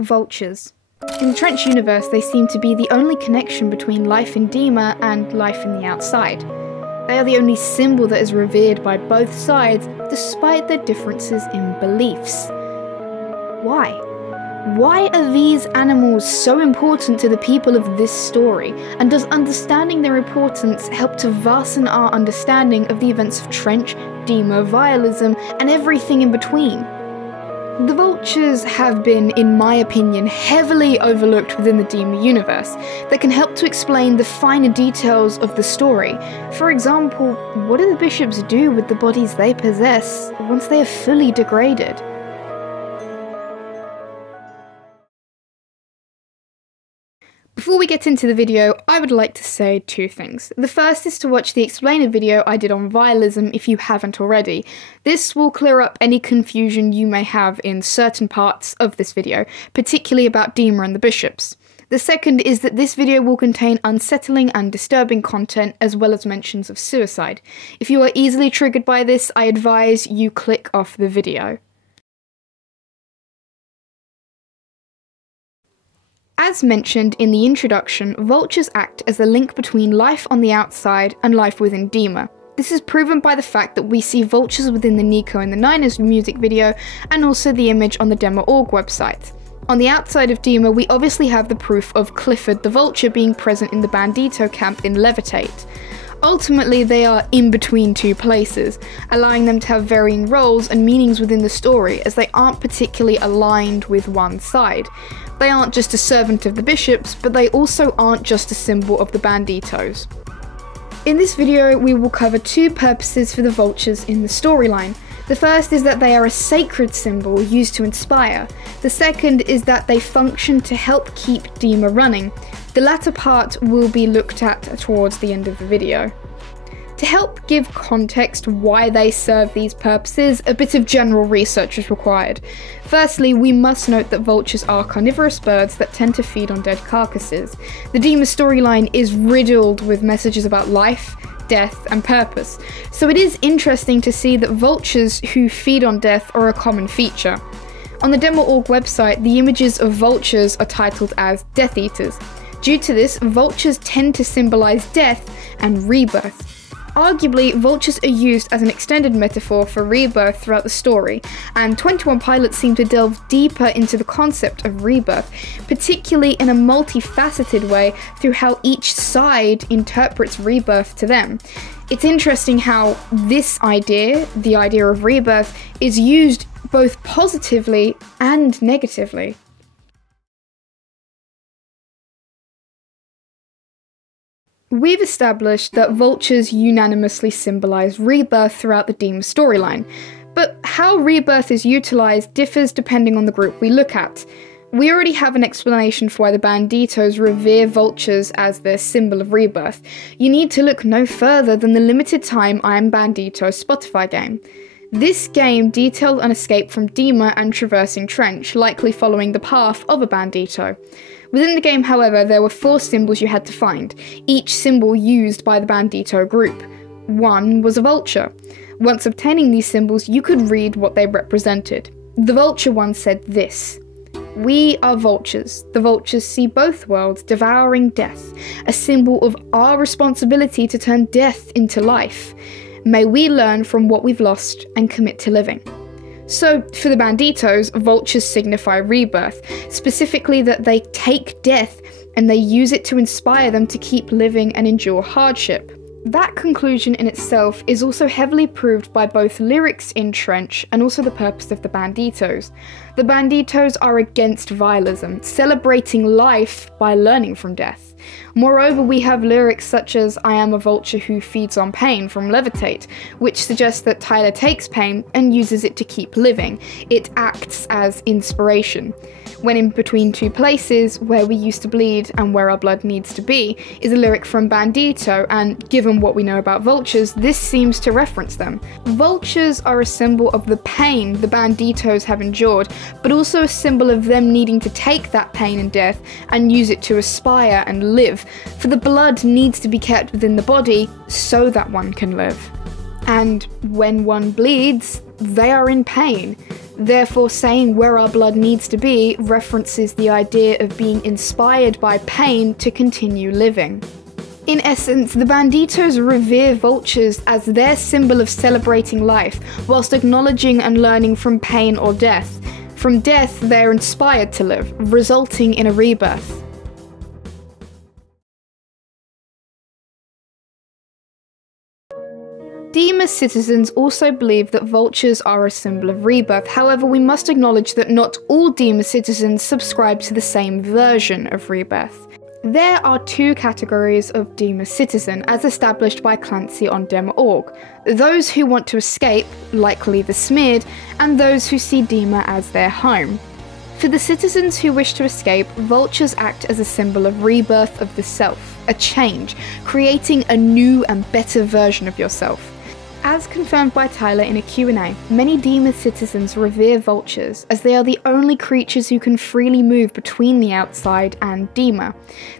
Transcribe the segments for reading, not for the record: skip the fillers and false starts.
Vultures. In the Trench universe, they seem to be the only connection between life in Dema and life in the outside. They are the only symbol that is revered by both sides, despite their differences in beliefs. Why? Why are these animals so important to the people of this story, and does understanding their importance help to vasten our understanding of the events of Trench, Dema, Vialism, and everything in between? The Vultures have been, in my opinion, heavily overlooked within the Dema universe that can help to explain the finer details of the story. For example, what do the bishops do with the bodies they possess once they are fully degraded? Before we get into the video, I would like to say two things. The first is to watch the explainer video I did on Vialism if you haven't already. This will clear up any confusion you may have in certain parts of this video, particularly about Dema and the bishops. The second is that this video will contain unsettling and disturbing content as well as mentions of suicide. If you are easily triggered by this, I advise you click off the video. As mentioned in the introduction, vultures act as the link between life on the outside and life within Dema. This is proven by the fact that we see vultures within the Nico and the Niners music video, and also the image on the Dema.org website. On the outside of Dema, we obviously have the proof of Clifford the vulture being present in the Bandito camp in Levitate. Ultimately, they are in between two places, allowing them to have varying roles and meanings within the story, as they aren't particularly aligned with one side. They aren't just a servant of the bishops, but they also aren't just a symbol of the Banditos. In this video, we will cover two purposes for the vultures in the storyline. The first is that they are a sacred symbol used to inspire. The second is that they function to help keep Dema running. The latter part will be looked at towards the end of the video. To help give context why they serve these purposes, a bit of general research is required. Firstly, we must note that vultures are carnivorous birds that tend to feed on dead carcasses. The Dema storyline is riddled with messages about life, death, and purpose, so it is interesting to see that vultures who feed on death are a common feature. On the Dema.org website, the images of vultures are titled as Death Eaters. Due to this, vultures tend to symbolize death and rebirth. Arguably, vultures are used as an extended metaphor for rebirth throughout the story, and 21 Pilots seem to delve deeper into the concept of rebirth, particularly in a multifaceted way through how each side interprets rebirth to them. It's interesting how this idea, the idea of rebirth, is used both positively and negatively. We've established that vultures unanimously symbolise rebirth throughout the Dema storyline, but how rebirth is utilised differs depending on the group we look at. We already have an explanation for why the Banditos revere vultures as their symbol of rebirth. You need to look no further than the limited time I Am Banditos Spotify game. This game detailed an escape from Dema and traversing Trench, likely following the path of a Bandito. Within the game, however, there were 4 symbols you had to find, each symbol used by the Bandito group. One was a vulture. Once obtaining these symbols, you could read what they represented. The vulture one said this: "We are vultures. The vultures see both worlds, devouring death, a symbol of our responsibility to turn death into life. May we learn from what we've lost and commit to living." So, for the Banditos, vultures signify rebirth, specifically that they take death and they use it to inspire them to keep living and endure hardship. That conclusion in itself is also heavily proved by both lyrics in Trench and also the purpose of the Banditos. The Banditos are against vialism, celebrating life by learning from death. Moreover, we have lyrics such as "I am a vulture who feeds on pain" from Levitate, which suggests that Tyler takes pain and uses it to keep living. It acts as inspiration. "When in between two places, where we used to bleed and where our blood needs to be" is a lyric from Bandito, and given what we know about vultures, this seems to reference them. Vultures are a symbol of the pain the Banditos have endured, but also a symbol of them needing to take that pain and death and use it to aspire and live, for the blood needs to be kept within the body so that one can live. And when one bleeds, they are in pain. Therefore, saying where our blood needs to be references the idea of being inspired by pain to continue living. In essence, the Banditos revere vultures as their symbol of celebrating life, whilst acknowledging and learning from pain or death. From death, they are inspired to live, resulting in a rebirth. Dema citizens also believe that vultures are a symbol of rebirth. However, we must acknowledge that not all Dema citizens subscribe to the same version of rebirth. There are two categories of Dema citizen, as established by Clancy on Dema.org. Those who want to escape, likely the smeared, and those who see Dema as their home. For the citizens who wish to escape, vultures act as a symbol of rebirth of the self, a change, creating a new and better version of yourself. As confirmed by Tyler in a Q&A, many Dema citizens revere vultures as they are the only creatures who can freely move between the outside and Dema.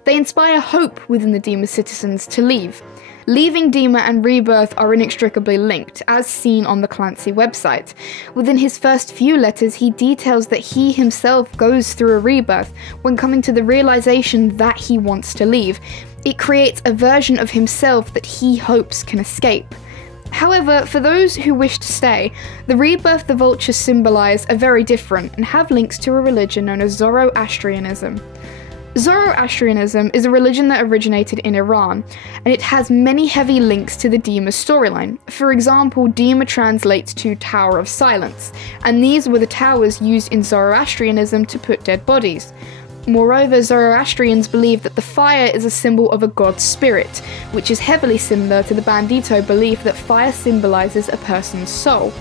They inspire hope within the Dema citizens to leave. Leaving Dema and rebirth are inextricably linked, as seen on the Clancy website. Within his first few letters, he details that he himself goes through a rebirth when coming to the realization that he wants to leave. It creates a version of himself that he hopes can escape. However, for those who wish to stay, the rebirth the vultures symbolize are very different and have links to a religion known as Zoroastrianism. Zoroastrianism is a religion that originated in Iran, and it has many heavy links to the Dema storyline. For example, Dema translates to Tower of Silence, and these were the towers used in Zoroastrianism to put dead bodies. Moreover, Zoroastrians believe that the fire is a symbol of a god's spirit, which is heavily similar to the Bandito belief that fire symbolizes a person's soul.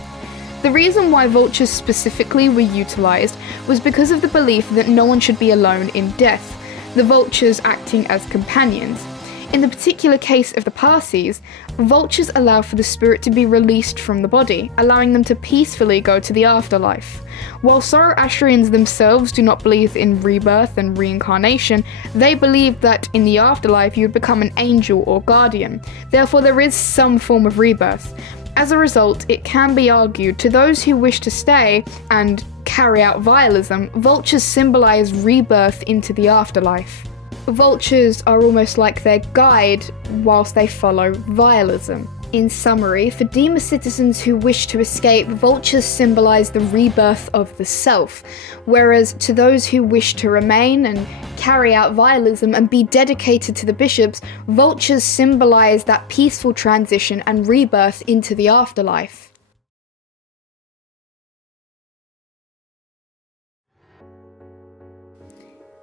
The reason why vultures specifically were utilized was because of the belief that no one should be alone in death, the vultures acting as companions. In the particular case of the Parsis, vultures allow for the spirit to be released from the body, allowing them to peacefully go to the afterlife. While Zoroastrians themselves do not believe in rebirth and reincarnation, they believe that in the afterlife you would become an angel or guardian. Therefore, there is some form of rebirth. As a result, it can be argued to those who wish to stay and carry out vialism, vultures symbolize rebirth into the afterlife. Vultures are almost like their guide whilst they follow vialism. In summary, for Dema citizens who wish to escape, vultures symbolize the rebirth of the self, whereas to those who wish to remain and carry out vialism and be dedicated to the bishops, vultures symbolize that peaceful transition and rebirth into the afterlife.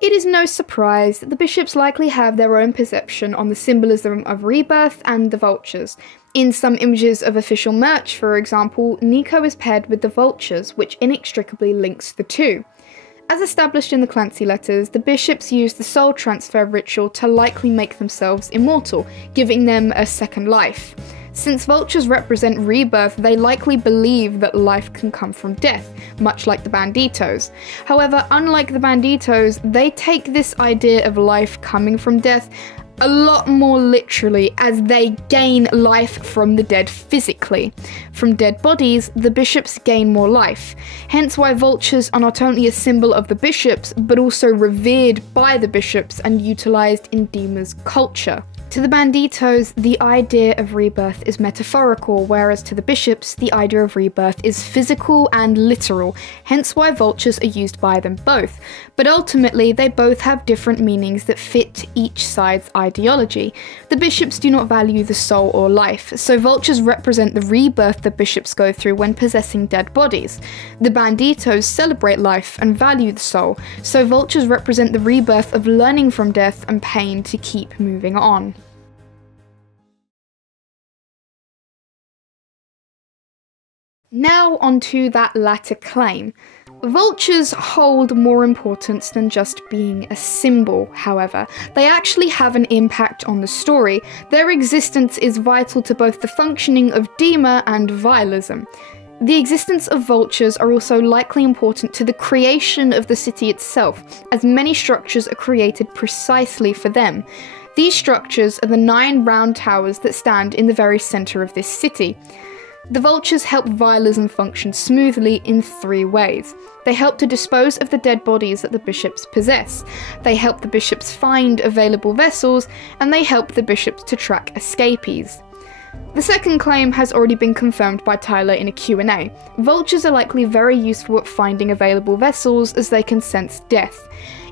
It is no surprise that the bishops likely have their own perception on the symbolism of rebirth and the vultures. In some images of official merch, for example, Nico is paired with the vultures, which inextricably links the two. As established in the Clancy letters, the bishops use the soul transfer ritual to likely make themselves immortal, giving them a second life. Since vultures represent rebirth, they likely believe that life can come from death, much like the Banditos. However, unlike the Banditos, they take this idea of life coming from death a lot more literally, as they gain life from the dead physically. From dead bodies, the bishops gain more life, hence why vultures are not only a symbol of the bishops, but also revered by the bishops and utilised in Dema's culture. To the Banditos, the idea of rebirth is metaphorical, whereas to the bishops, the idea of rebirth is physical and literal, hence why vultures are used by them both. But ultimately, they both have different meanings that fit each side's ideology. The bishops do not value the soul or life, so vultures represent the rebirth the bishops go through when possessing dead bodies. The Banditos celebrate life and value the soul, so vultures represent the rebirth of learning from death and pain to keep moving on. Now onto that latter claim. Vultures hold more importance than just being a symbol, however. They actually have an impact on the story. Their existence is vital to both the functioning of Dema and vialism. The existence of vultures are also likely important to the creation of the city itself, as many structures are created precisely for them. These structures are the 9 round towers that stand in the very centre of this city. The Vultures help Vialism function smoothly in 3 ways. They help to dispose of the dead bodies that the bishops possess, they help the bishops find available vessels, and they help the bishops to track escapees. The second claim has already been confirmed by Tyler in a Q&A. Vultures are likely very useful at finding available vessels as they can sense death.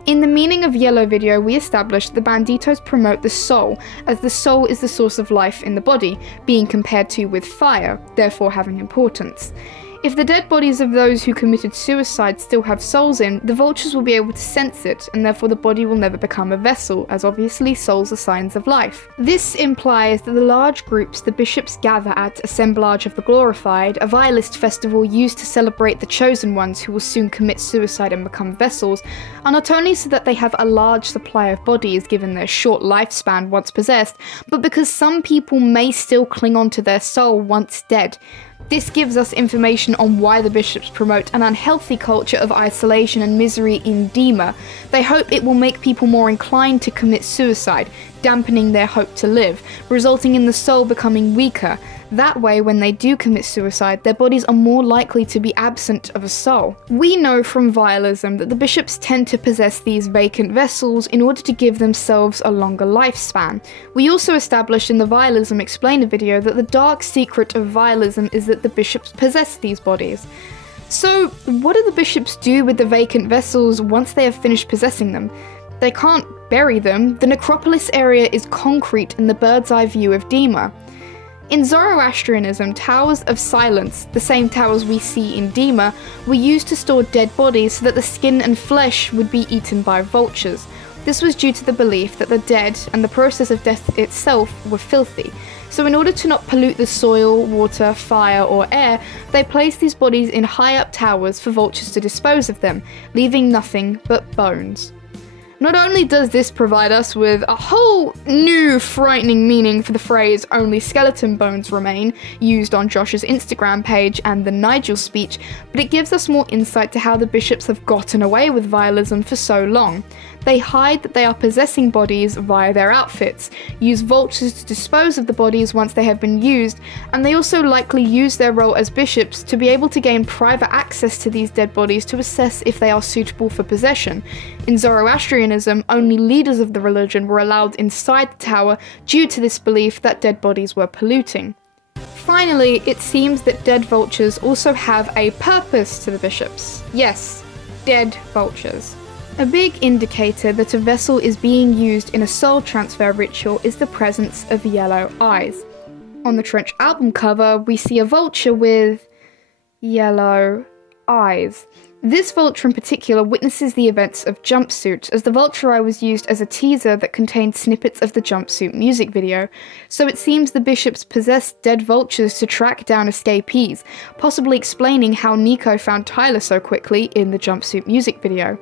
In the Meaning of Yellow video, we established the Banditos promote the soul, as the soul is the source of life in the body, being compared to with fire, therefore having importance. If the dead bodies of those who committed suicide still have souls in, the Vultures will be able to sense it, and therefore the body will never become a vessel, as obviously souls are signs of life. This implies that the large groups the bishops gather at Assemblage of the Glorified, a Vialist festival used to celebrate the chosen ones who will soon commit suicide and become vessels, are not only so that they have a large supply of bodies given their short lifespan once possessed, but because some people may still cling on to their soul once dead. This gives us information on why the bishops promote an unhealthy culture of isolation and misery in Dema. They hope it will make people more inclined to commit suicide, dampening their hope to live, resulting in the soul becoming weaker. That way, when they do commit suicide, their bodies are more likely to be absent of a soul. We know from Vialism that the bishops tend to possess these vacant vessels in order to give themselves a longer lifespan. We also established in the Vialism Explainer video that the dark secret of Vialism is that the bishops possess these bodies. So, what do the bishops do with the vacant vessels once they have finished possessing them? They can't bury them. The necropolis area is concrete in the bird's eye view of Dema. In Zoroastrianism, towers of silence, the same towers we see in Dema, were used to store dead bodies so that the skin and flesh would be eaten by vultures. This was due to the belief that the dead and the process of death itself were filthy. So in order to not pollute the soil, water, fire, or air, they placed these bodies in high-up towers for vultures to dispose of them, leaving nothing but bones. Not only does this provide us with a whole new frightening meaning for the phrase "only skeleton bones remain" used on Josh's Instagram page and the Nigel speech, but it gives us more insight to how the bishops have gotten away with Vialism for so long. They hide that they are possessing bodies via their outfits, use vultures to dispose of the bodies once they have been used, and they also likely use their role as bishops to be able to gain private access to these dead bodies to assess if they are suitable for possession. In Zoroastrianism, only leaders of the religion were allowed inside the tower due to this belief that dead bodies were polluting. Finally, it seems that dead vultures also have a purpose to the bishops. Yes, dead vultures. A big indicator that a vessel is being used in a soul transfer ritual is the presence of yellow eyes. On the Trench album cover, we see a vulture with yellow eyes. This vulture in particular witnesses the events of Jumpsuit, as the vulture eye was used as a teaser that contained snippets of the Jumpsuit music video, so it seems the bishops possessed dead vultures to track down escapees, possibly explaining how Nico found Tyler so quickly in the Jumpsuit music video.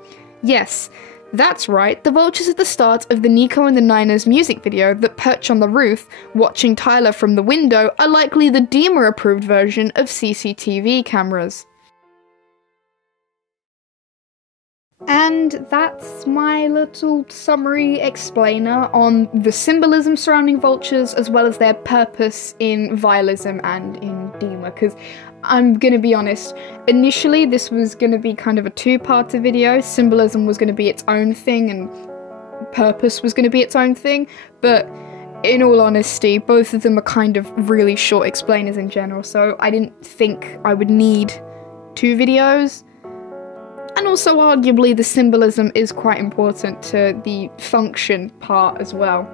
Yes, that's right, the vultures at the start of the Nico and the Niners music video that perch on the roof, watching Tyler from the window, are likely the Dema-approved version of CCTV cameras. And that's my little summary explainer on the symbolism surrounding vultures as well as their purpose in Vialism and in Dema, because I'm gonna be honest, initially this was gonna be kind of a two-parter video. Symbolism was gonna be its own thing and purpose was gonna be its own thing, but in all honesty, both of them are kind of really short explainers in general, so I didn't think I would need 2 videos. And also, arguably, the symbolism is quite important to the function part as well.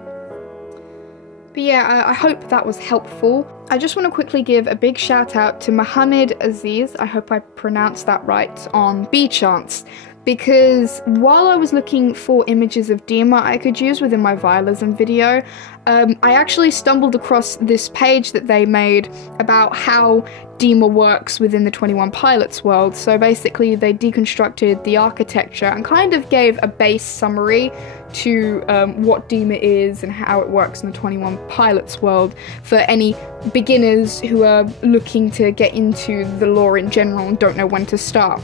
But yeah, I hope that was helpful. I just want to quickly give a big shout out to Mohammed Aziz, I hope I pronounced that right, on B-Chance. Because while I was looking for images of Dema I could use within my Vialism video, I actually stumbled across this page that they made about how Dema works within the 21 Pilots world. So basically they deconstructed the architecture and kind of gave a base summary to what Dema is and how it works in the 21 Pilots world for any beginners who are looking to get into the lore in general and don't know when to start.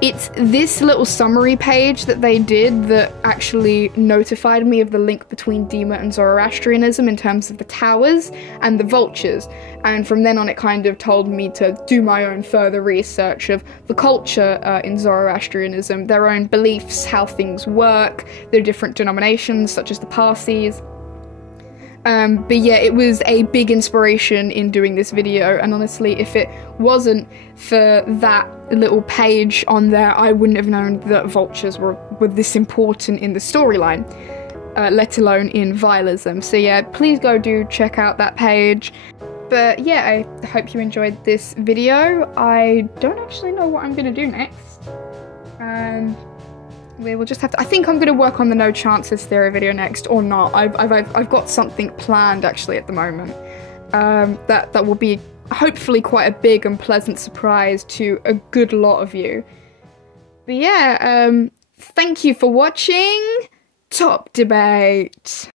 It's this little summary page that they did that actually notified me of the link between Dema and Zoroastrianism in terms of the towers and the vultures, and from then on it kind of told me to do my own further research of the culture in Zoroastrianism, their own beliefs, how things work, their different denominations such as the Parsis. But yeah, it was a big inspiration in doing this video, and honestly, if it wasn't for that little page on there, I wouldn't have known that Vultures were this important in the storyline, let alone in Vialism. So yeah, please go do check out that page. But yeah, I hope you enjoyed this video. I don't actually know what I'm gonna do next. We will just have to. I think I'm going to work on the No Chances Theory video next, or not. I've got something planned actually at the moment. That will be hopefully quite a big and pleasant surprise to a good lot of you. But yeah, thank you for watching. Top Debate.